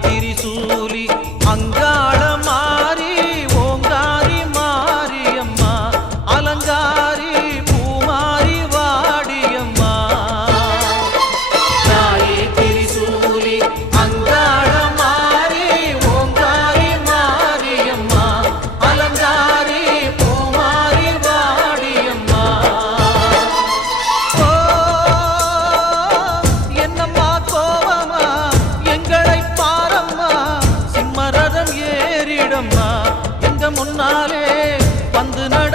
tiri su பின்னாலே வந்து நட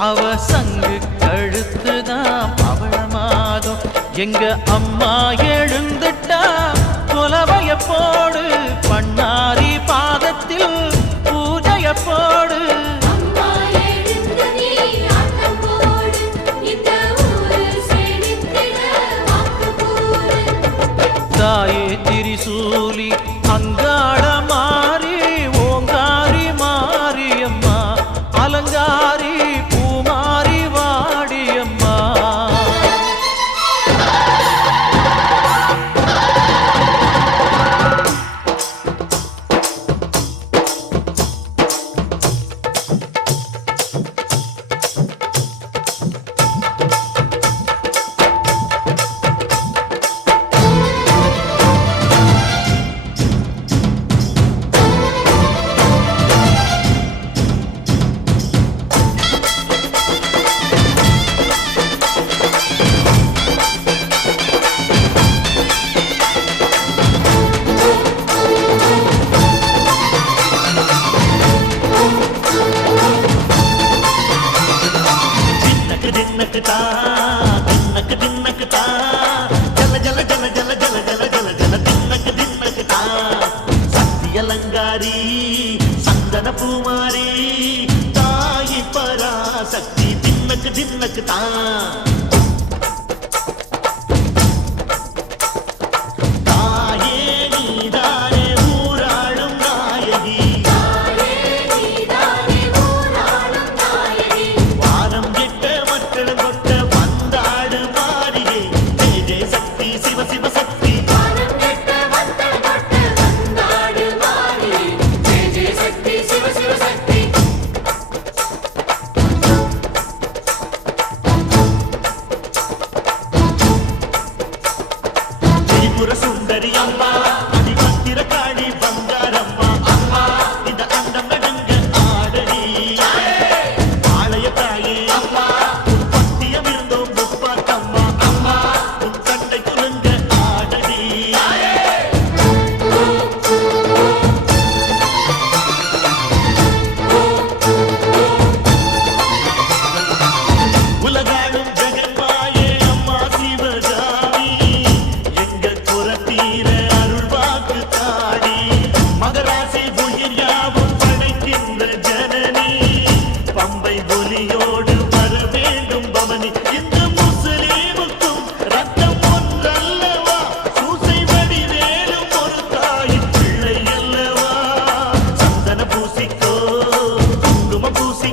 அவ சங்கு கழுத்துதான் மாதம் எங்க அம்மா எழுந்துட்டா குலவைய போடு பண்ணாரி பாதத்தில் பூஜைய போடு சக்தி அலங்காரி சந்தன பூமாரி தாயி பராசக்தி தின்னக்கு தின்னக்கு தான். வேண்டும் பவனி. இந்த முஸ்லீமுக்கும் ரத்தம் ஒன்றல்லவா? சூசை வடி வேலும் ஒரு தாயின் பிள்ளை அல்லவா? பூசி